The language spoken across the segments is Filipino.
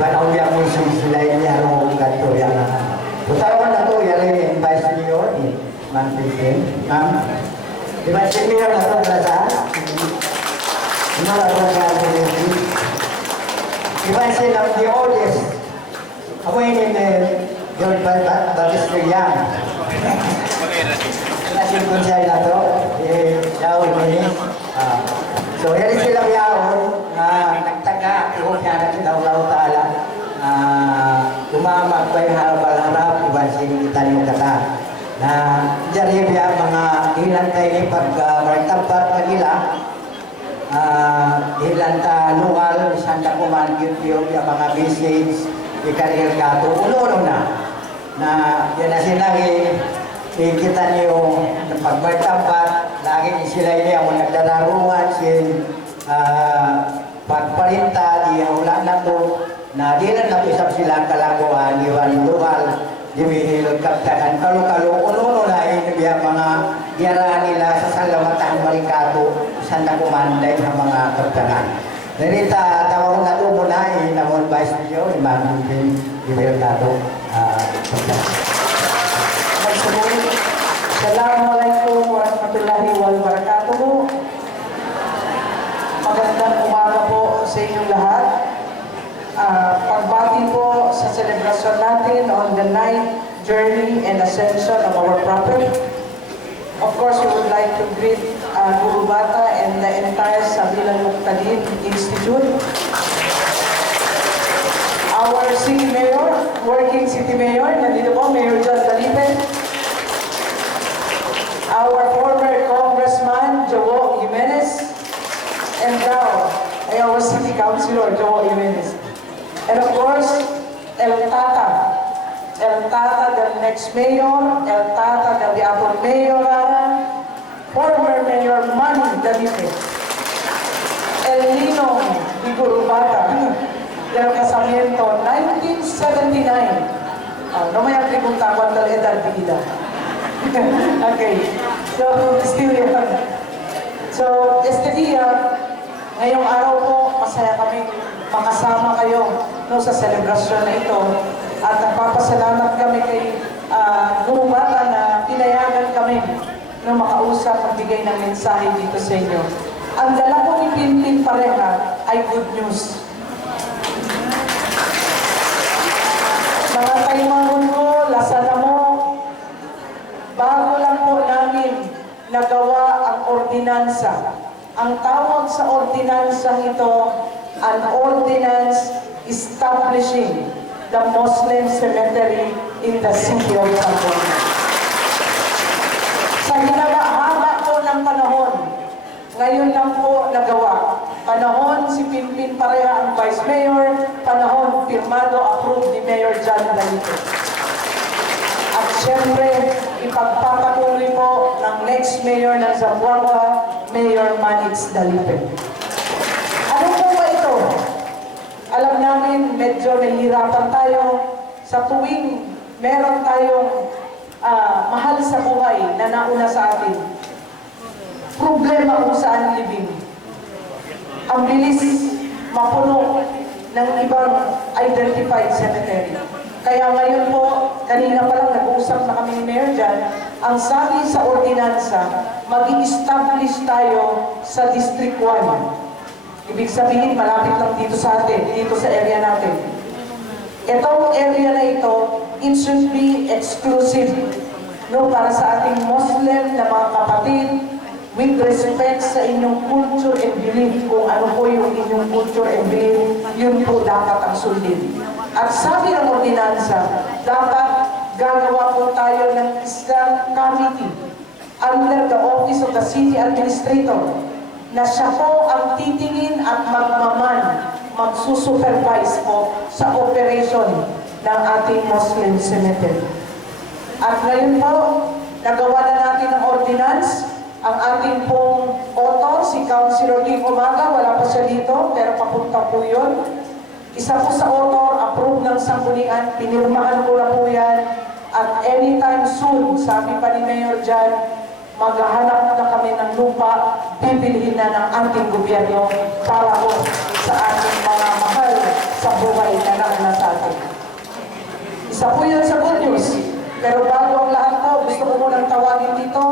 ba na uya mo sila niya no ganto yan. Utawa na to yari Vice Mayor ni Ma'am Pimpin. Ma'am, di ba si Mayor na to plaza? Ano na to sa Pimpin? Di ba sila the oldest? Ako yun George Baptist Young. Nasin ko siya na to. Yaon ini. So, yan silang yaon na nagtaga. Iho siya na si Allah Ta'ala. Umamag pa yung harap-harap. Iban sinilitan yung kata. Na dyan yung mga ilan tayo ni pag-martapat na nila. Ilan ta lugal. Sanda kuman yung mga message. Ikarir ka ito. Uno-uno na. Na yan na sinagi. Kita niyo pagmartapat, lagi sila ini ang nagdararuan, pagparinta, di wala na to, na di na napisap sila kalaguan, iwan lugal, di mihilog kaptanan, kalu-kalu, uno-uno na yung mga diyara nila sa salamatan marikato, saan na kumanday ng mga kaptanan. Narita, tawag na ito muna, namon Vice Mayor, Imam Libertado. Assalamualaikum warahmatullahi wabarakatuh. Magandang umaga po sa inyong lahat. Pagbati po sa selebrasyon natin on the 9th journey and ascension of our Prophet. Of course, we would like to greet Guru Bata and the entire Sabilan Muqtadin Institute. Our city mayor, working city mayor, nandito po, Mayor John Dalipe. Our former Congressman, Joe Jimenez, and now, our City Councilor, Joe Jimenez. And of course, El Tata, the next mayor, El Tata, the upper mayor, former Mayor Manny Dalipe, El Nino di Gurubata, del Casamiento, 1979. No may atributa ko ang edad di ida. Okay, so still yun. So, este dia, ngayong araw po, masaya kami makasama kayo no, sa selebrasyon na ito. At nagpapasalamat kami kay Guru Bata na pinayagan kami na makausap at bigay ng mensahe dito sa inyo. Ang dala po ni Pimpin Pareha ay good news. Mga kaimangon ko, lasana mo, bago lang po namin nagawa ang ordinansa. Ang tawag sa ordinansa ito, an ordinance establishing the Muslim cemetery in the city of Zamboanga. Sa haba po ng panahon, ngayon lang po nagawa. Panahon si Pimpin Pareha ang Vice Mayor, panahon firmado, approved ni Mayor John Dalipe. At syempre, ipagpapatuloy po ng next mayor ng Zamboanga, Mayor Manix Dalipe. Ano po ba ito? Alam namin, medyo nahihirapan tayo sa tuwing meron tayong mahal sa buhay na nauna sa atin. Problema kung saan libing. Ang bilis mapuno ng ibang identified cemetery. Kaya ngayon po, kanina pa lang nag-uusap na kami ni Mayor dyan, ang sabi sa ordinansa, mag-i-establish tayo sa District 1. Ibig sabihin, malapit lang dito sa atin, dito sa area natin. Itong area na ito, it should be exclusive no, para sa ating Muslim na mga kapatid, with respect sa inyong culture and belief, kung ano po yung inyong culture and belief, yun po dapat ang sundin. At sabi ng ordinansa, dapat gagawa po tayo ng Islam Committee under the office of the City Administrator na siya po ang titingin at magsusupervise po sa operation ng ating Muslim cemetery. At ngayon po, nagawa na natin ang ordinance. Ang ating pong author, si Councilor King Umaga, wala pa siya dito, pero papunta po yun. Isa po sa author, approve ng sanggunian, pinirmahan ko na po yan. At anytime soon, sabi pa ni Mayor Jan, maghahanap na kami ng lupa, bibilihin na ng ating gobyerno para po sa ating mga mahal sa buhay na sa atin. Isa po yun sa good news. Pero bago ang lahat po, gusto ko munang tawagin dito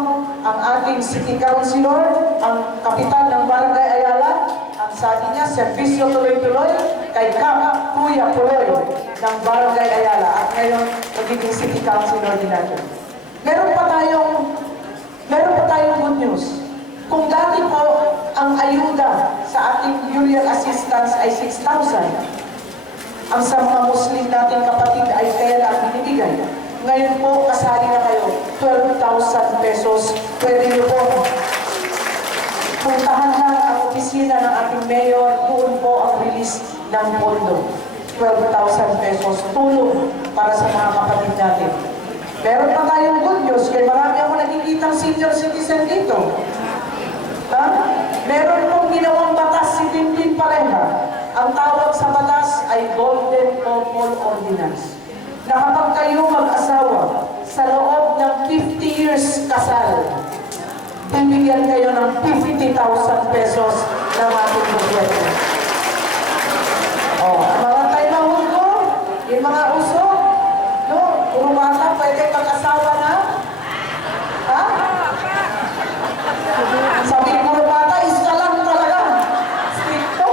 ang ating City Councilor, ang kapitan ng Barangay Ayala. Ang sabi niya, serbisyo tuloy-tuloy kay Kap Kuya Puloy ng Barangay Ayala. At ngayon, magiging City Councilor din natin. Meron pa tayong good news. Kung dati po ang ayuda sa ating burial assistance ay 6,000, ang sa mga Muslim nating kapatid ay tela ang binibigay. Ngayon po, kasali na kayo, 12,000 pesos. Pwede niyo po puntahan lang ang opisina ng ating mayor, doon po ang release ng pondo. 12,000 pesos tulong para sa mga kapatid natin. Meron pa tayong good news, kaya marami ako nakikitang senior citizen dito. Ha? Meron pong ginawang batas si Tintin Pareha. Ang tawag sa batas ay Golden Couple Ordinance. Na kapag kayo mag-asawa sa loob ng 50 years kasal, bibigyan kayo ng 50,000 pesos ng ating gobyerno. Mga tayo ko, yung mga uso, no? Puro bata, pwede mag-asawa na? Ha? Sabi ko, puro bata, isa lang talaga. Stricto.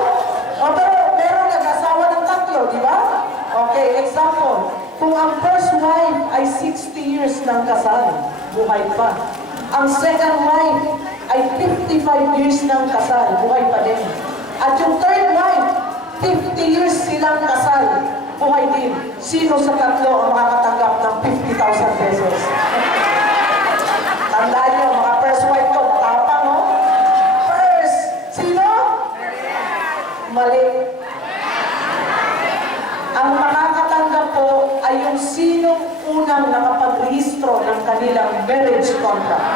Pero meron nag-asawa ng tatlo, di ba? Okay, example. Kung ang first wife ay 60 years ng kasal, buhay pa. Ang second wife ay 55 years ng kasal, buhay pa din. At yung third wife, 50 years silang kasal, buhay din. Sino sa tatlo ang makakatanggap ng 50,000 pesos? Tandaan nyo, mga first wife ko, matapang, no? First, sino? Mali. Ang makakatanggap po ay yung sinong unang nakapag-rehistro ng kanilang marriage contract.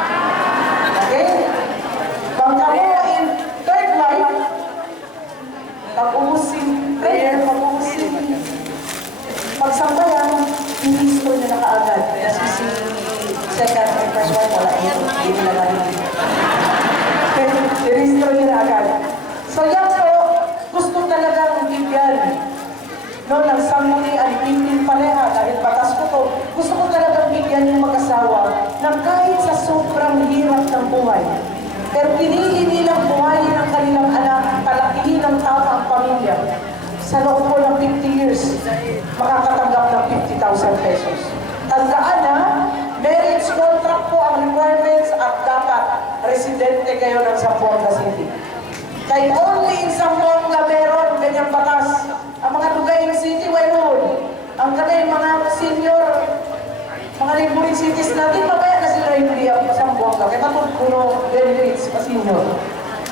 Okay? Pagkamo in third wife, pag-umusin prayer, pag-umusin pagsambayan, rehistro niya na kaagad. Kasi si second and first wife, wala yun. Hindi nila natin. Rehistro niya na agad. So yan po, gusto talagang bigyan ng sanggunian, Tintin Pareha, dahil batas ko to, gusto ko talagang bigyan yung mag-asawa na kahit sa sobrang hirap ng buhay, pero pinili nilang buhayin ang kanilang anak, palakihin ng tamang pamilya. Sa loob po ng 50 years, makakatanggap ng 50,000 pesos. Tandaan na, marriage contract po ang requirements at dapat residente kayo ng Zamboanga City. Kaya only in Zamboanga meron ganyang batas. Ang mga Dugaing City, mayroon. Ang kanay mga senior, mga neighboring cities natin, mamaya na sila hindi ang Zamboanga. Kaya matutuno, benefits, pa senior.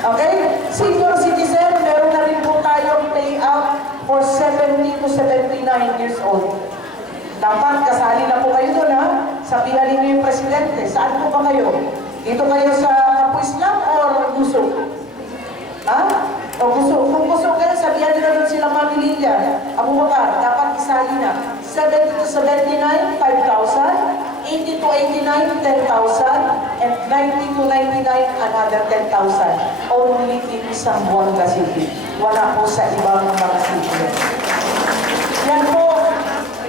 Okay? Senior citizen, meron na rin po tayong payout for 70 to 79 years old. Dapat kasali na po kayo doon, ha? Sabihan niyo yung presidente, saan po ba kayo? Dito kayo sa Kapuislam or Guso? Ha? O gusto, kung gusto kayo, sabihan nila doon sila mamililya. Abu Bakar, dapat isali na. 70 to 79, 5,000. 80 to 89, 10,000. And 90 to 99, another 10,000. Only in Zamboanga City. Wala po sa ibang mga city. Yan po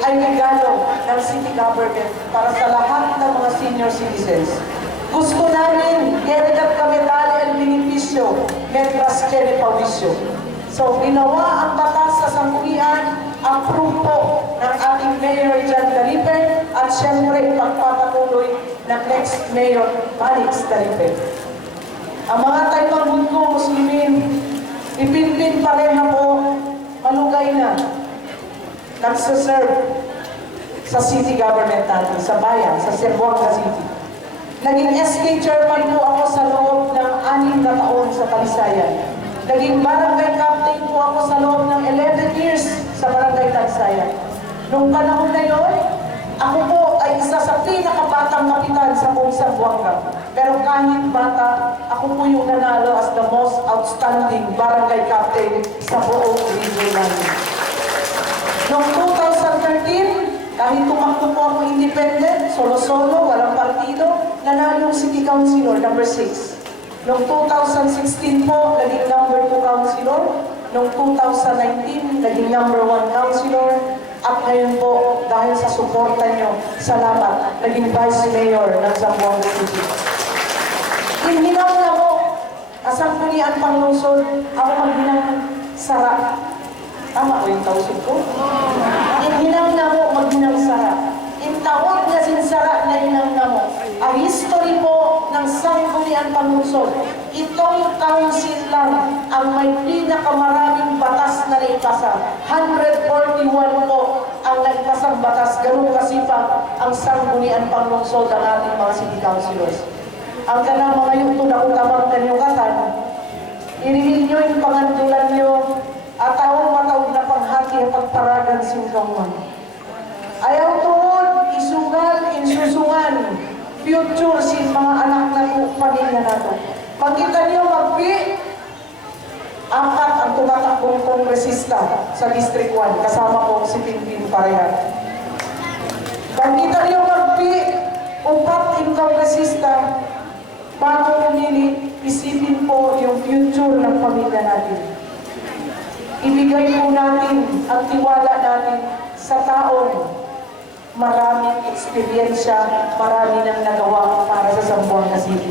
ay regalo ng city government para sa lahat ng mga senior citizens. Gusto namin, Heredad Kametali ang benepisyo, Metras Cherry Paulisyo. So, ginawa ang batas sa sanggunian, approve po ng ating Mayor Jan Dalipe, at siyempre, pagpapatuloy ng next Mayor, Alex Dalipe. Ang mga tayo-tagbun ko, Muslimin, ipinpin Pareha po, malugay na, nagsaserve sa city government natin, sa bayan, sa Zamboanga City. Naging SK chairman po ako sa loob ng 6 na taon sa Talisayan. Naging barangay captain po ako sa loob ng 11 years sa barangay Talisayan. Noong panahon na yon, ako po ay isa sa pinakabatang kapitan sa buong Zamboanga. Pero kahit bata, ako po yung nanalo as the most outstanding barangay captain sa buong region namin. Noong 2013, kahit tumakbo po ako independent, solo-solo, walang partido, nanalo City Councilor, number 6. Noong 2016 po, naging number 2 councilor. Noong 2019, naging number 1 councilor. ngayon po, dahil sa suporta nyo, salamat, naging Vice Mayor ng Zamboanga City. Hinhinaw na po, kasangkulian pang lungsod, ako maghinang sara. Tama ko yung tausig ko? Hinhinaw na po, maghinang sara. Intaon nga sinsara na inang namo. Ang history po ng Sangguniang Panlungsod, itong council lang ang may pinakamaraming batas na naipasa. 141 po ang naipasang batas. Ganun kasipag ang Sangguniang Panlungsod ang ating mga city councilors. Ang kanang mga yuto na utabang kanyugatan, irihil nyo yung pangandulan nyo at tawang matawag na panghati at pagparagan singkawan. Ayaw tuod, isugal, insusungan, future sin mga anak na pamilya nato. Pagkita niyo magpi, 4 ang tumatakbong kongresista sa District 1, kasama po si Pinpin Pareha. Pagkita niyo magpi, 4 yung kongresista, bago pumili, isipin po yung future ng pamilya natin. Ibigay po natin ang tiwala natin sa taong maraming eksperyensya, marami nang nagawa para sa Zamboanga City.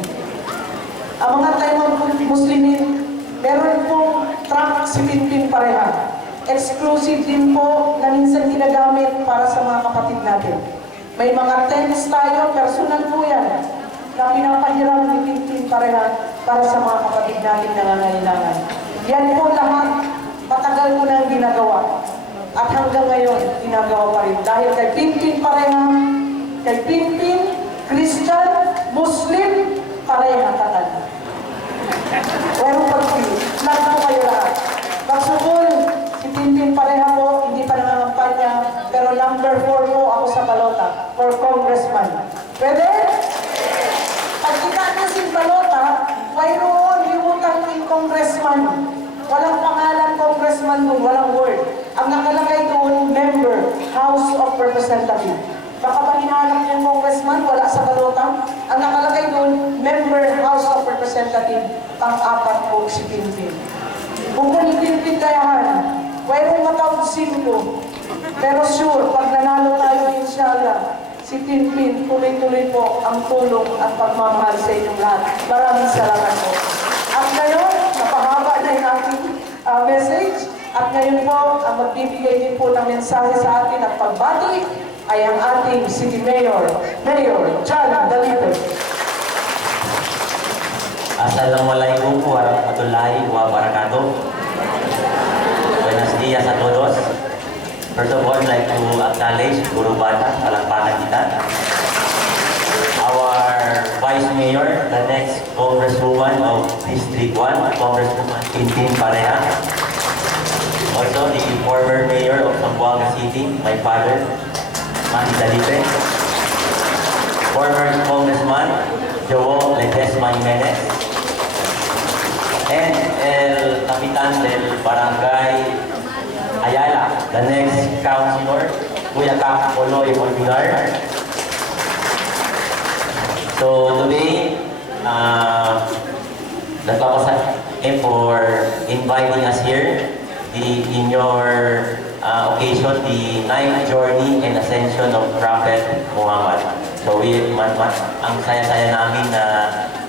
Ang mga Taiwan Muslimin, meron pong truck si Pinpin Pareha. Exclusive din po na minsan ginagamit para sa mga kapatid natin. May mga tents tayo, personal po yan, na pinapahiram ni Pinpin Pareha para sa mga kapatid natin na nangangailangan. Yan po lahat, matagal ko na ginagawa. At hanggang ngayon, ginagawa pa rin. Dahil kay Pinpin Pareha, kay Pinpin, Christian, Muslim, pareha tatal. Pero pag-pili, lahat po kayo lahat. Magsugol, si Pinpin Pareha po, hindi pa nangangampanya, pero number 4 po ako sa balota for congressman. Pwede? Pag kita niyo si balota, mayroon limutan yung congressman. Walang pangalan congressman doon, walang word. Ang nakalagay doon, member, House of Representatives. Baka pag hinahanap niyo yung congressman, wala sa balota. Ang nakalagay doon, member, House of Representatives, pang-4 po si Pinpin. Kung ni Pinpin kayahan, mayroong matawag 5. Pero sure, pag nanalo tayo, inshallah, si Pinpin, tuloy-tuloy po ang tulong at pagmamahal sa inyong lahat. Maraming salamat po. At ngayon, napahaba na yung ating message. At ngayon po, ang magbibigay din po ng mensahe sa atin at pagbati ay ang ating City Mayor, Mayor John Dalipe. Assalamualaikum warahmatullahi wabarakatuh. Buenos días a todos. First of all, I'd like to acknowledge Guru Bata, palakpakan kita. Our Vice Mayor, the next Congresswoman of District 1, Congresswoman Pinpin Pareha. Also, the former Mayor of Zamboanga City, my father, Manny Dalipe. Former Congressman, Joe Ledesma Jimenez. And El Capitan del Barangay Ayala, the next councilor, Kuya Kap Oloy Olvinar. So today, nagpapasalamat for inviting us here in your occasion, the 9th journey and ascension of Prophet Muhammad. So ang saya-saya namin na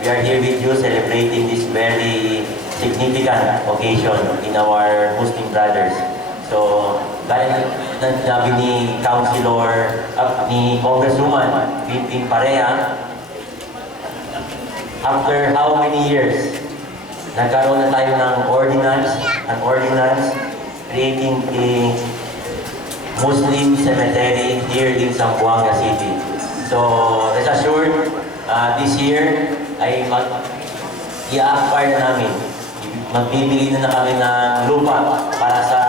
we are here with you celebrating this very significant occasion in our Muslim brothers. So, dahil nabi ni Councilor, ni Congresswoman Pinpin Pareha, after how many years, nagkaroon na tayo ng an ordinance creating a Muslim cemetery here in Zamboanga City. So, rest assured, this year ay i-acquire na namin. Magbibili na kami ng lupa para sa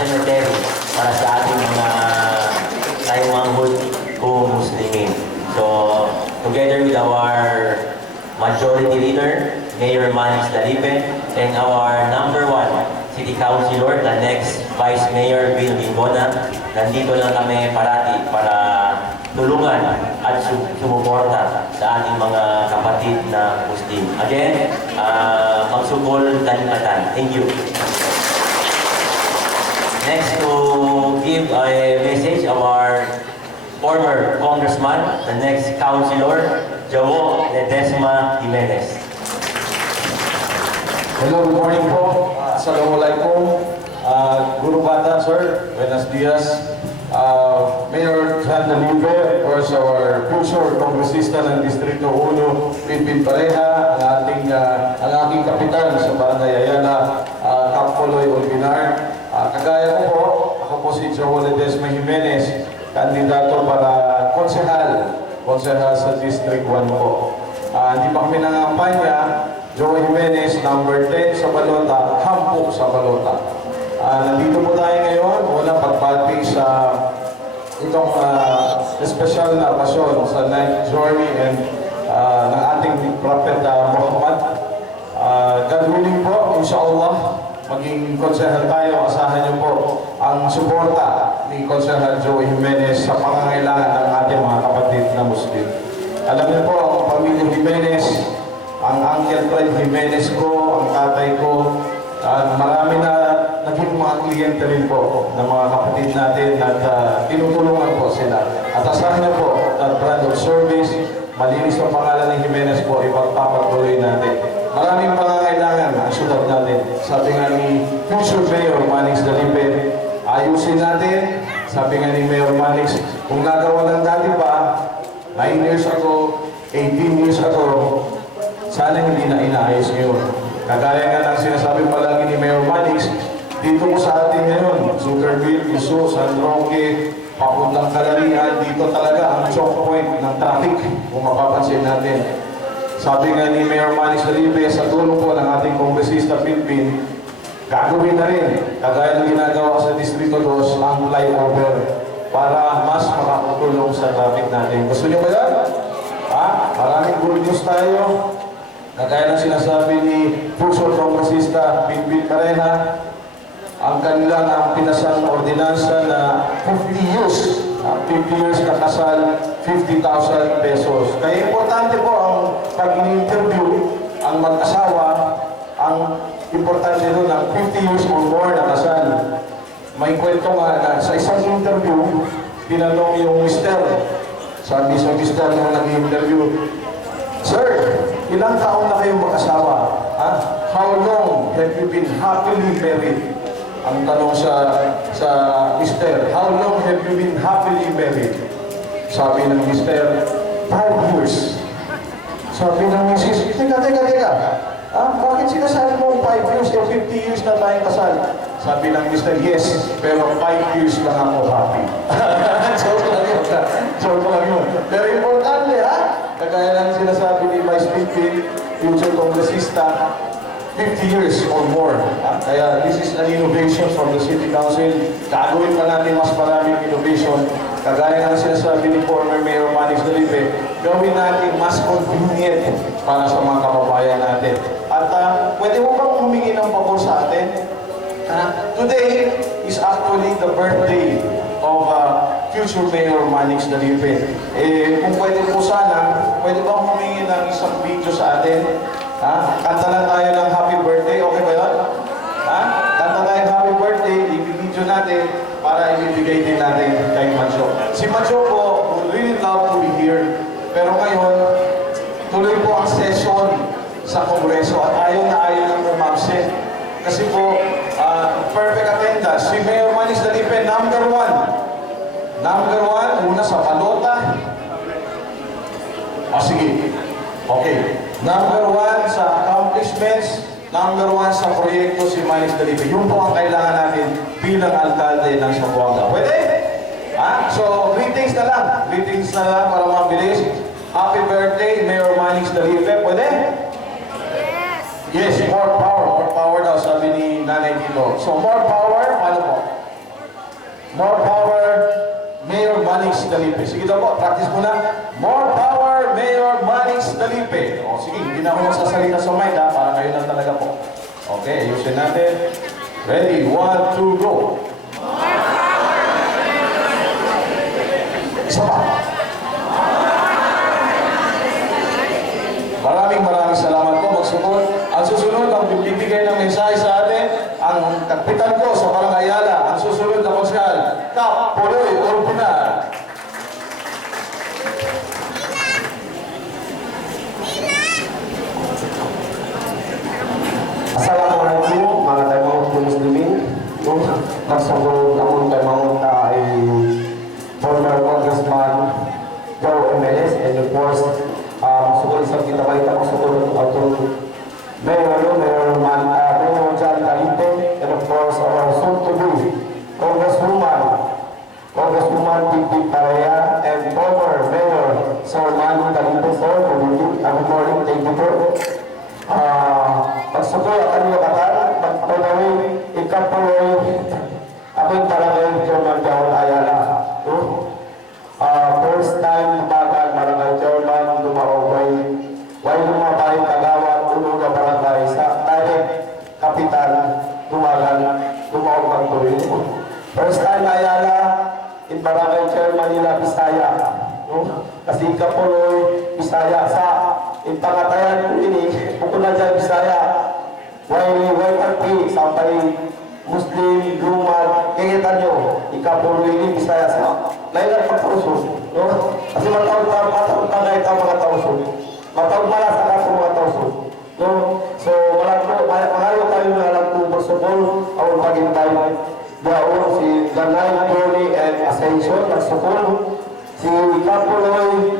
cemetery, para sa ating tayong mga Muslimin. So, together with our Majority Leader, Mayor Manis Dalipe, and our number 1 City Councilor, the next Vice Mayor Bill Lingona, nandito lang kami parati para tulungan at sumuporta sa ating mga kapatid na Muslim. Again, magsugol talikatan. Thank you. Next to give receive a message of our former congressman, the next councilor, Joe Ledesma Jimenez. Hello, good morning po. Assalamualaikum. Guru Bata, sir. Buenos dias. Mayor John Dalipe, of course, our future kongresista ng Distrito 1, Pimpin Pareha, ang aking kapitan sa Barangay Ayala, Kapoloy Olbinar. Kagaya ko po, ako po si Joe Ledesma Jimenez, kandidato para konsehal sa District 1 po. Hindi pa kami nangampanya. Joe Jimenez, number 10 sa balota, hampok sa balota. Nandito po tayo ngayon, unang pagbati sa itong espesyal na okasyon sa night journey and ng ating Prophet Muhammad. God willing po, insyaAllah, maging konsehal tayo. Asahan niyo po ang suporta ni Konsehal Joe Jimenez sa pangangailangan ng ating mga kapatid na Muslim. Alam niyo po, ang pamilya Jimenez, ang Uncle Fred Jimenez ko, ang tatay ko, marami na naging mga kliyente rin po ng mga kapatid natin at tinutulungan po sila. At asahan niyo po, that brand of service, malinis ang pangalan ng Jimenez po, ipagpapatuloy natin. Maraming pangangailangan ang syudad natin. Sabi nga ni future Mayor Manix Dalipe, ayusin natin. Sabi nga ni Mayor Manix, kung nagawa ng dati pa, 9 years ago, 18 years ago, sana hindi na inaayos ngayon. Kagaya nga ng sinasabi palagi ni Mayor Manix, dito po sa atin ngayon, Sugarville, Isu, San Roque, papuntang Kalarian, dito talaga ang choke point ng traffic, kung mapapansin natin. Sabi nga ni Mayor Manix Dalipe, sa tulong po ng ating kongresista Pimpin, gagawin na rin, kagaya ng ginagawa sa Distrito 2, ang flyover para mas makakatulong sa traffic natin. Gusto nyo ba yan? Maraming good news tayo. Kagaya ng sinasabi ni future kongresista Pimpin Pareha, ang kanilang pinasang ordinansa na 50 years kakasal, 50,000 pesos. Kaya importante po ang pag-interview ang mag-asawa, ang importante doon ang 50 years or more na kasal. May kwento nga na sa isang interview, tinanong yung mister, sabi sa mister na nag-interview, "Sir, ilang taon na kayong mag-asawa? How long have you been happily married?" Ang tanong sa mister, "How long have you been happily married?" Sabi ng mister, 5 years. Sabi ng misis, teka. Bakit sinasabi mo 5 years o 50 years na tayong kasal? Sabi ng mister, yes, pero 5 years lang ako happy. Joke lang yun. Pero importante, kagaya lang sinasabi ni Vice Pimpin, future kongresista, 50 years or more. Kaya this is an innovation from the City Council. Gagawin pa natin mas maraming innovation. Kagaya ng sinasabi ni former Mayor Manix Dalipe, gawin natin mas convenient para sa mga kababayan natin. At pwede mo bang humingi ng pabor sa atin? Today is actually the birthday of future Mayor Manix Dalipe. Kung pwede po sana, pwede bang humingi ng isang video sa atin? Kanta na tayo ng happy birthday, okay ba yun? Kanta tayo ng happy birthday, i-video natin para ibibigay din natin kay Macho. Si Macho po would really love to be here, pero ngayon, tuloy po ang session sa Kongreso at ayaw na umabsent. Kasi po, perfect attendance. Si Mayor Manix Dalipe, number 1. Number 1, una sa balota. Sige. Okay. Number 1 sa accomplishments, number 1 sa proyekto si Manix Dalipe. Yun po ang kailangan natin bilang alkalde ng Zamboanga. Pwede? So, greetings na lang. Greetings na lang para mabilis. Happy birthday, Mayor Manix Dalipe. Pwede? Yes, more power. More power daw, sabi ni Nanay Tito. So, more power, paano po? More power, Mayor Manix Dalipe. Sige daw po, practice muna. More power, Mayor Manix Dalipe. Sige, hindi na ako magsasalita sa mic para kayo lang talaga po. Okay, ayusin natin. Ready, 1, 2, go. Isa pa. Maraming salamat po. Magsusunod. Ang susunod, ang bibigay ng mensahe sa atin, ang kapitan ko sa Barangay Ayala, ang susunod na konsyal, Kap Kapuloy, Bisaya. Sa impangatayan ko ini, bukod na dyan Bisaya, YRP, sampai Muslim, Lumad, kaya nyo, Ikapuloy ini Bisaya sa lain pagtauso. No? Kasi matawag na ito mga tauso. Matawag malas ang ako mga tauso. No? So, malayo tayo na alam kung bersubol, ang maghintay. Daon si Danay, Tony, and Ascension, nagsukol. Si Kapuloy,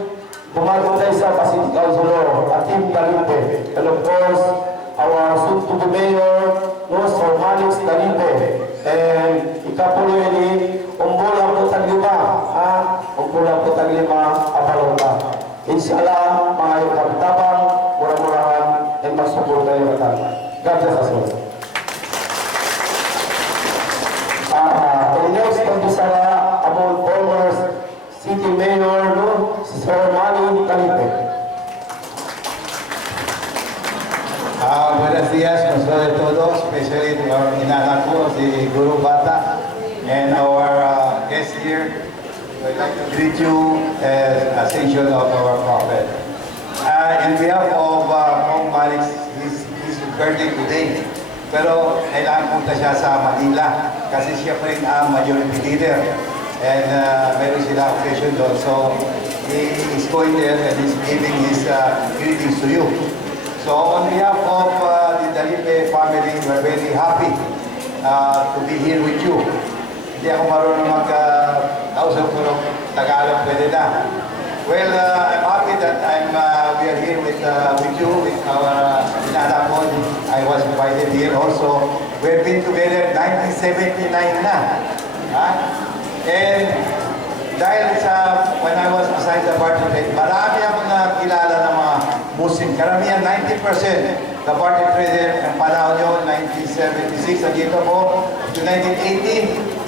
bumago tayo sa Pacific Councilor, Atim Dalipe. And of course, our soon-to-be mayor, no, Sir Manix Dalipe. And Ikapuloy ni Umbola po taglima, Umbola po taglima, Apalonga. Inshallah, mga kapitabang, murah-murahan, and magsukol tayo natin. God bless us all. Next, pag-bisara among former City Mayor, no, si Sir Manny Dalipe. Buenos días, de todos, especially to our inanak ko, si Guru Bata, and our guest here. We'd like to greet you as Ascension of our Prophet. In behalf of Kong Malik, his birthday today. Pero kailangan punta siya sa Manila kasi siya pa rin ang majority leader. And meron sila occasion doon. So, he is going there and he's giving his greetings to you. So, on behalf of the Dalipe family, we're very happy to be here with you. Hindi ako marunong mag-kausap ko ng Tagalog, pwede na. Well, I'm happy that we are here with you, with our inanakon. I was invited here also. We've been together 1979 na. And dahil when I was assigned the party president, marami ako nakilala ng mga Muslim. Karamihan, 90%. The party president, ang panahon nyo, 1976, nandito ko, to 1980.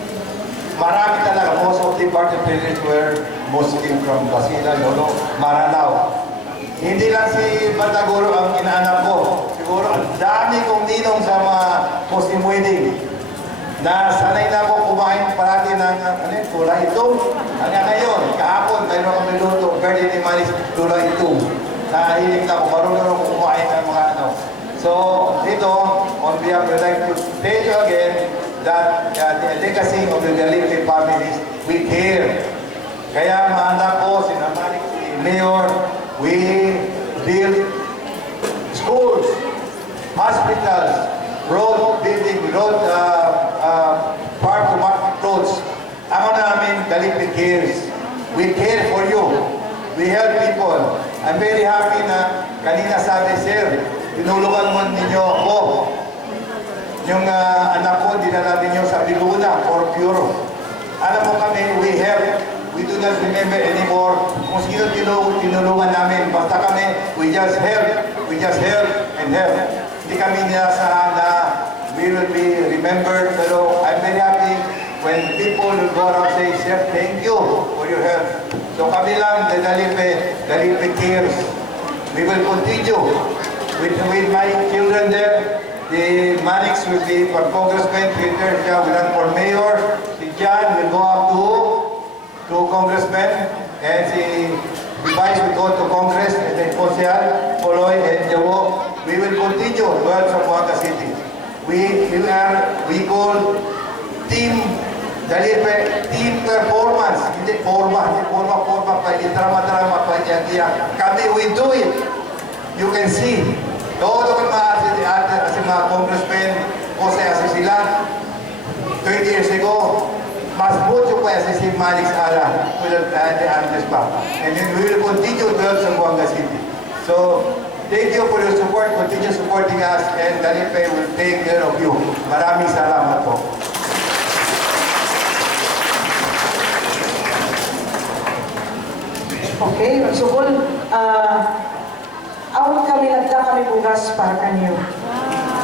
Marami talaga, most of the party presidents were Muslim from Basilan, Lolo, Maranao. Hindi lang si Bataguro ang inaanak ko. Siguro ang dami kong ninong sa mga Muslim wedding. Na sanay na ako kumain parati ng tulay itong. Hanggang ngayon, kahapon, mayroon kami luto, birthday ni Manis, tulay itong. Nahilig na ako, marunong ako kumain ng mga ano. So, dito, on behalf, we'd like to tell you again that the legacy of the Dalipe families, we care. Kaya mga anak ko, sinamalik si Mayor, we build schools, hospitals, road building, park-to-market roads. Ako namin, Dalipe cares. We care for you. We help people. I'm very happy na kanina sabi, Sir, tinulungan mo ninyo ako. Yung anak ko, dinala ninyo sa Biluna for Puro. Alam mo kami, we help. We do not remember anymore kung sino tinulungan namin. Basta kami, we just help. We just help and help. Hindi kami nilasahan na we will be remembered. Pero I'm very happy when people will go around say, Sir, thank you for your help. So kami lang, the Dalipe cares. We will continue with my children there. The Manix will be for congressman, Peter siya will run for mayor. Si John will go up to congressman, and si Vice will go to Congress, and then Konsehal, Poloy, and Jawo. We will continue to help Zamboanga City. We call Team Dalipe, team performance. Hindi forma pa, hindi drama pa, kami, we do it. You can see. Todo kung mga congressmen, Jose Asisila, 30 years ago, mas mucho pa si Manix Ala, tulad ni Andres pa. And then we will continue to help Zamboanga City. So, thank you for your support. Continue supporting us, and Dalipe will take care of you. Maraming salamat po. Okay, magsugol. Awag kami nagda kami bugas para kanyo.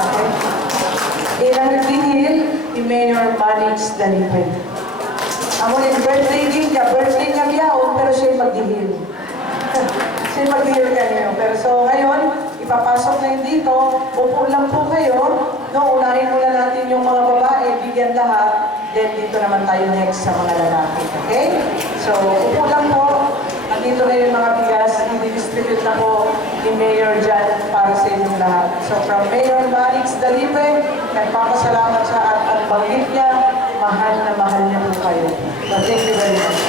Okay? Ilang nagbihil, ni Mayor Manix Dalipe. Amo yung birthday din ka, birthday ka yaon, pero siya'y magdihil. Siya'y magdihil kanyo. Pero so ngayon, ipapasok na yun dito, upo lang po kayo, no, unahin muna natin yung mga babae, bigyan lahat, then dito naman tayo next sa mga lalaki. Okay? So, upo lang po. andito na yung mga bigas, i-distribute na po ni Mayor Jan para sa inyong lahat. So from Mayor Marix Dalipe, nagpapasalamat siya at ang banggit niya, mahal na mahal niya po kayo. So thank you very much.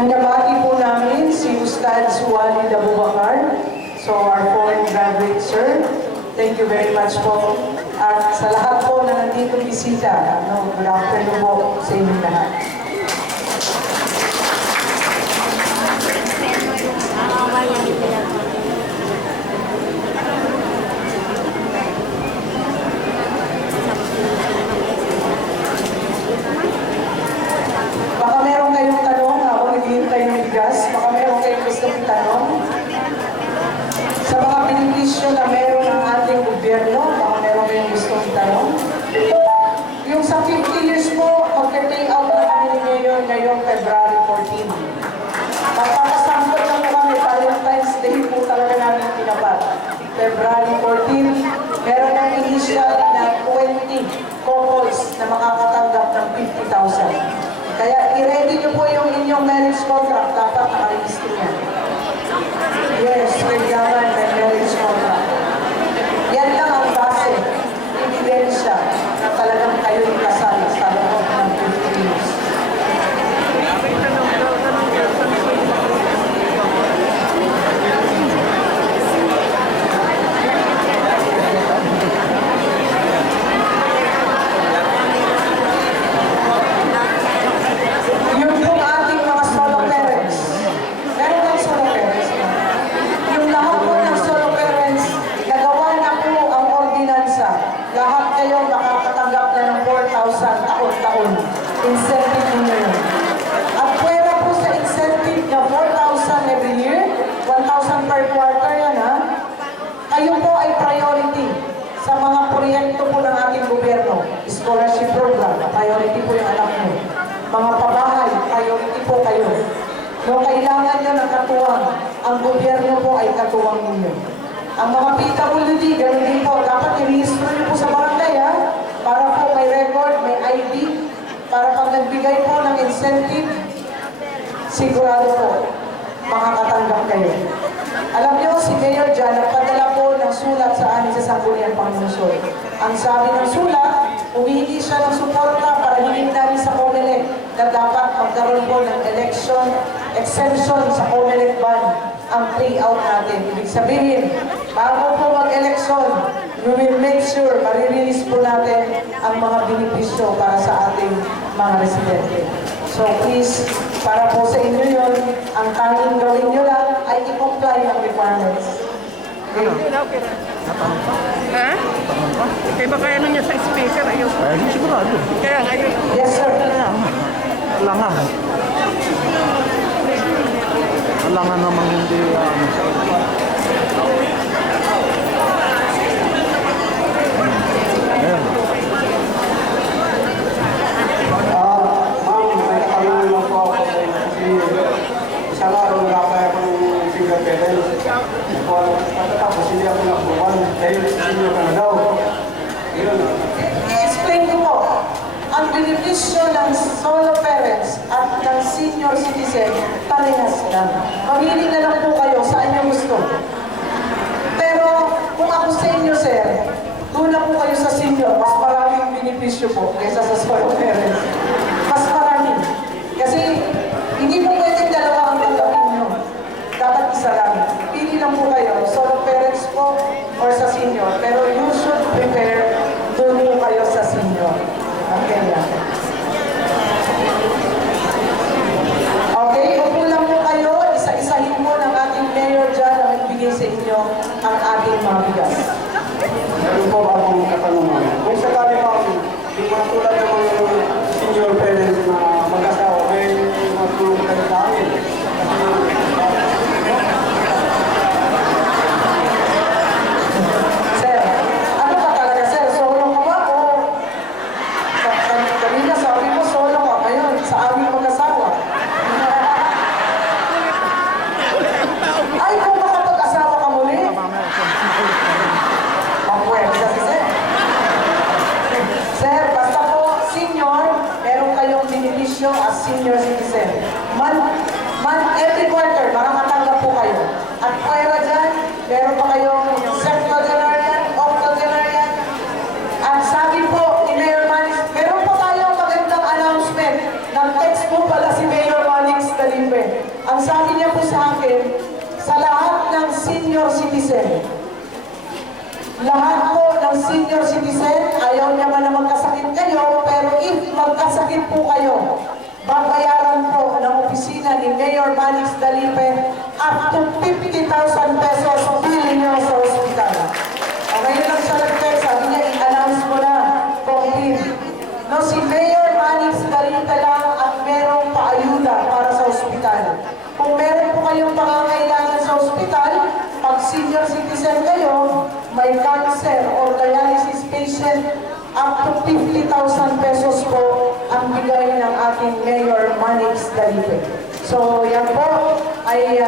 Minabati po namin si Ustad Suwali Dabubakar. So our foreign graduate, sir. Thank you very much po. At sa lahat po na nandito bisita, good afternoon po sa inyong lahat. Baka meron kayong tanong habang naghihintay ng bigas. Baka meron kayong gustong itanong. Sa mga benepisyo na meron ng ating gobyerno, baka meron kayong gustong itanong. Yung sa 50 years po, mag-pay out na kami ni Mayor ngayong February 14. Magpapasampot lang po kami, Valentine's Day po talaga namin pinapat. February 14, meron ng initial na 20 couples na makakatanggap ng 50,000. Kaya i-ready niyo po yung inyong marriage contract, dapat nakarehistro yan. Yes, kailangan may marriage contract. Yan lang ang base, ebidensya na talagang kayo'y kasal sa loob ng 50 years. Yun yung ating mga solo parents. Meron ng solo parents. Yung lahat po ng solo parents, nagawa na po ang ordinansa. Lahat kayo makakatanggap na ng 4,000 taon-taon. Incentive ninyo yun. At pwera po sa incentive na 4,000 every year, 1,000 per quarter yan ha. Kayo po ay priority sa mga proyekto po ng ating gobyerno. Scholarship program, priority po yung anak nyo. Mga pabahay, priority po kayo. Kung kailangan nyo ng katuwang, ang gobyerno po ay katuwang ninyo. Ang mga PWD, ganun din po, dapat i-register nyo po sa barangay ha, para po may record, may ID, para pag nagbigay po ng incentive, sigurado po, makakatanggap kayo. Alam nyo, si Mayor Jan, nagpadala po ng sulat sa amin sa Sangguniang Pangunsol. Ang sabi ng sulat, humihingi siya ng suporta para hingin namin sa COMELEC na dapat magkaroon po ng election exemption sa COMELEC ban ang payout natin. Ibig sabihin, bago po mag-election, we will make sure marirelease po natin ang mga benepisyo para sa ating mga residente. So please, para po sa inyo yun, ang tanging gawin nyo lang ay i-comply ang requirements. Okay? Ha? Kaya baka ano niya sa speaker, ayun. Ay, hindi sigurado. Kaya ngayon. Yes, sir. Alangan. Alangan namang hindi, Ayan. Ma'am, may katanungan lang po ako kasi isang araw nakapaya ko ng finger parents. Tapos hindi ako nakukuhan dahil senior ka na daw. Yun. I-explain ko po, ang benepisyo ng solo parents at ng senior citizen, parehas lang. Mamili na lang po kayo saan niyo gusto. Pero kung ako sa inyo, sir, doon na po kayo sa senior, mas maraming benepisyo po kaysa sa solo parents. Mas marami. Kasi hindi po pwedeng dalawa ang tanggapin nyo. Dapat isa lang. Pili lang po kayo, solo parents po or sa senior. Pero you should prepare doon po kayo sa senior. Okay yan. Okay, upo lang po kayo. Isa-isahin mo ng ating mayor dyan na magbigay sa inyo ang ating mga bigas. Meron po akong katanungan. Kung sakali pa yung mga tulad ng mga senior At pwera dyan, meron pa kayong septuagenarian, octogenarian. At sabi po ni Mayor Manix, meron pa tayong magandang announcement. Nag-text po pala si Mayor Manix Dalimbe. Ang sabi niya po sa akin, sa lahat ng senior citizen, lahat po ng senior citizen, ayaw niya man na magkasakit kayo, pero if magkasakit po kayo, babayaran po ng opisina ni Mayor Manix Dalimbe up to 50,000 pesos bill niyo sa ospital. O ngayon lang siya nag-text, sabi niya, i-announce mo na, complete. No, si Mayor Manix Dalimbe lang at merong paayuda para sa ospital. Kung meron po kayong pangangailangan sa ospital, pag senior citizen kayo, may cancer or dialysis patient, up to 50,000 pesos po ang bigay ng ating Mayor Manix Dalimbe. So yan po ay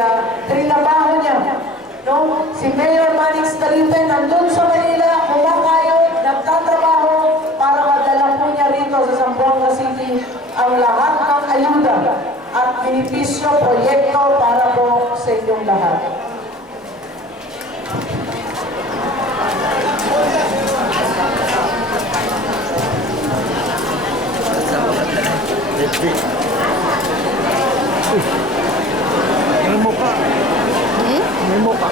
trinabaho niya. No? Si Mayor Manix Dalimbe nandun sa Manila, kumakayod, nagtatrabaho para madala po niya rito sa Zamboanga City ang lahat ng ayuda at benepisyo, proyekto para po sa inyong lahat. May mukha. May mukha.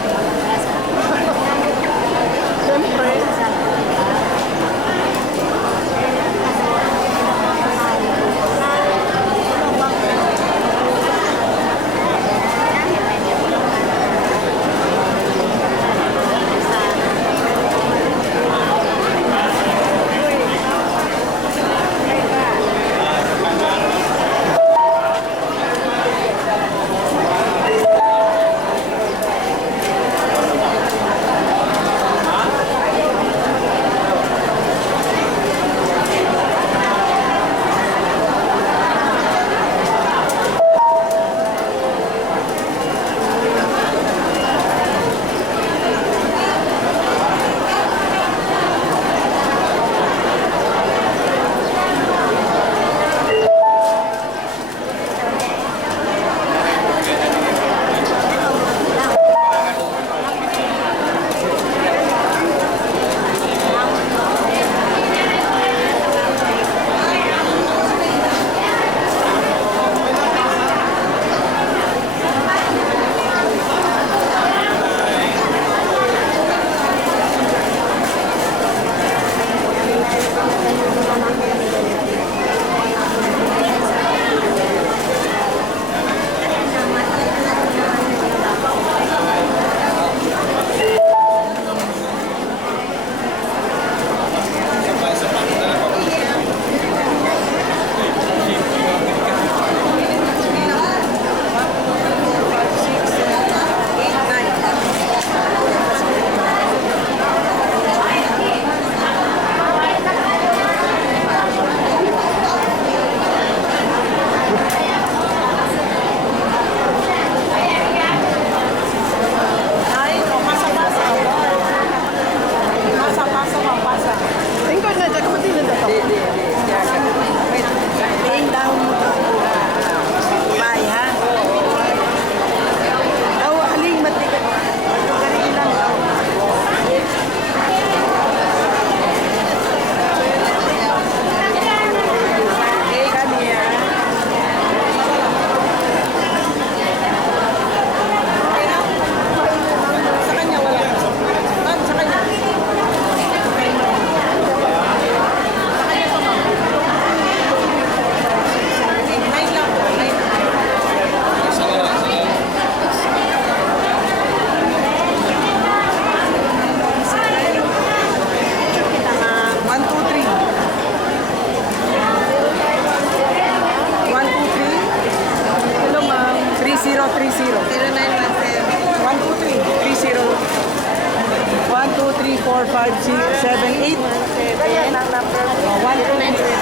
Siyempre.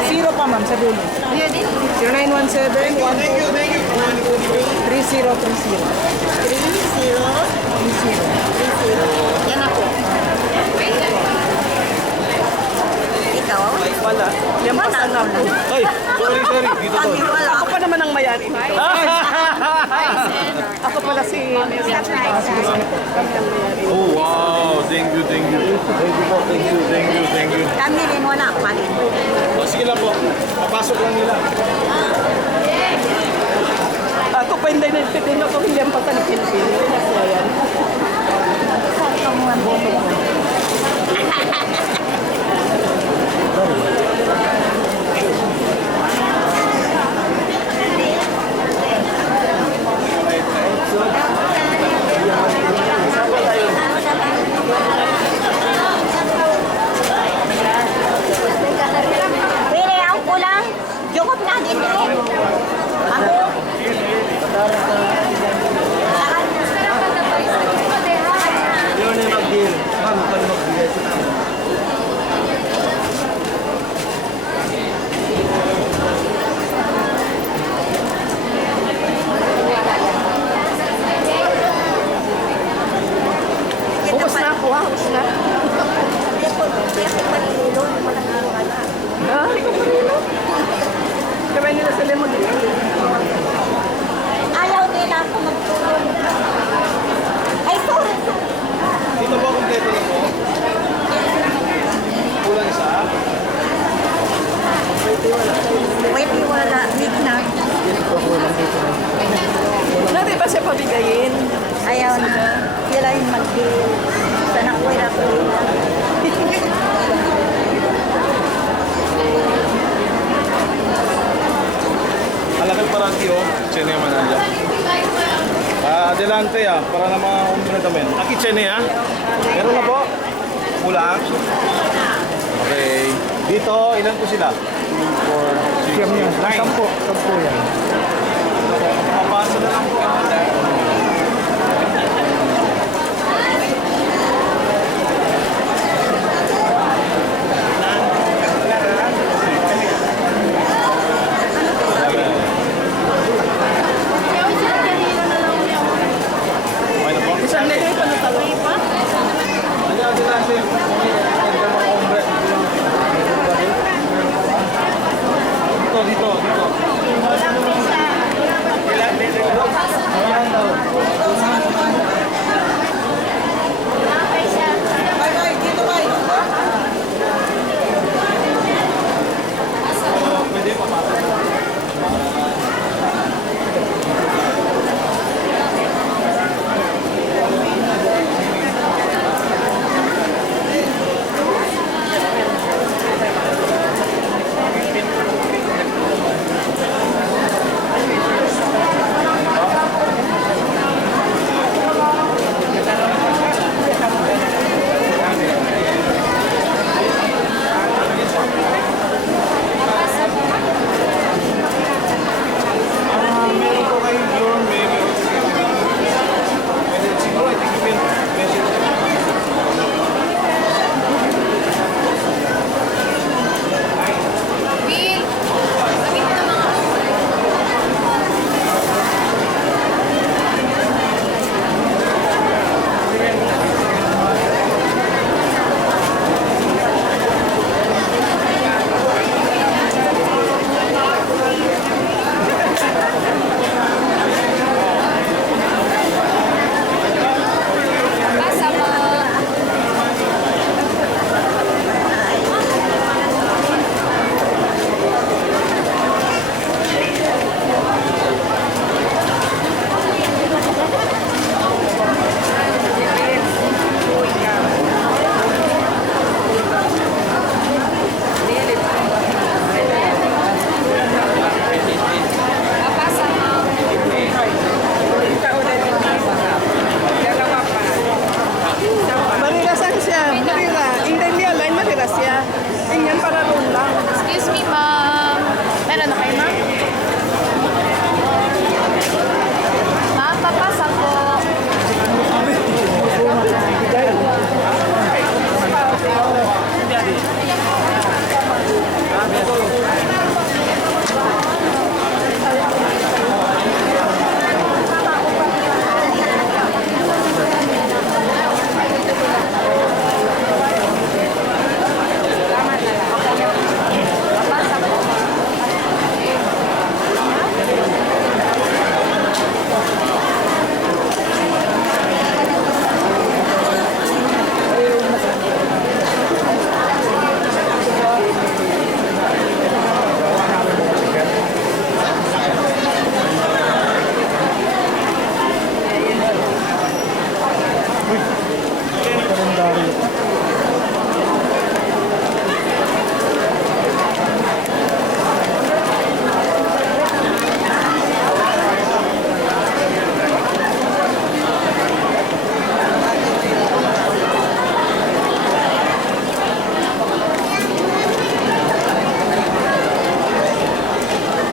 Zero pa ma'am sa dulo. 0917 3030. Yan ako. Ikaw? Wala. Yan pa sa number. Ay, sorry. Dito to. Wala. Ako pa naman ang mayari nito. Ako pala si... kami ang mayari. Oh, wow. Thank you, thank you. Thank you po, thank you, thank you, thank you. Kami rin wala pa rin. O, sige lang po. Papasok lang nila. Ako pa hindi nagtitin ako hindi ang patalipin. Kaya yan. Pili ang kulang. Jukot na din eh. Ako. Ubus na ako ha, ubus na. Ha? Kamay nila sa lemon. Ayaw nila ako magtulong. Ay, sorry. Dito po, kompleto na po. Kulang isa. Wait, wala. Week na. Natin ba siya pabigayin? Ayaw na. Sila yung mag-deal. Sa nakuha ko nila. Alakal parati oh. Chene man nandiyan. Adelante para na mga umunod namin. Aki chene Meron na po. Kulang. Okay. Dito, ilan po sila? 2, 4, 6, 8, 9. 10 yan. Mapasa na lang po. Isang nilay pa na talo. Adelante.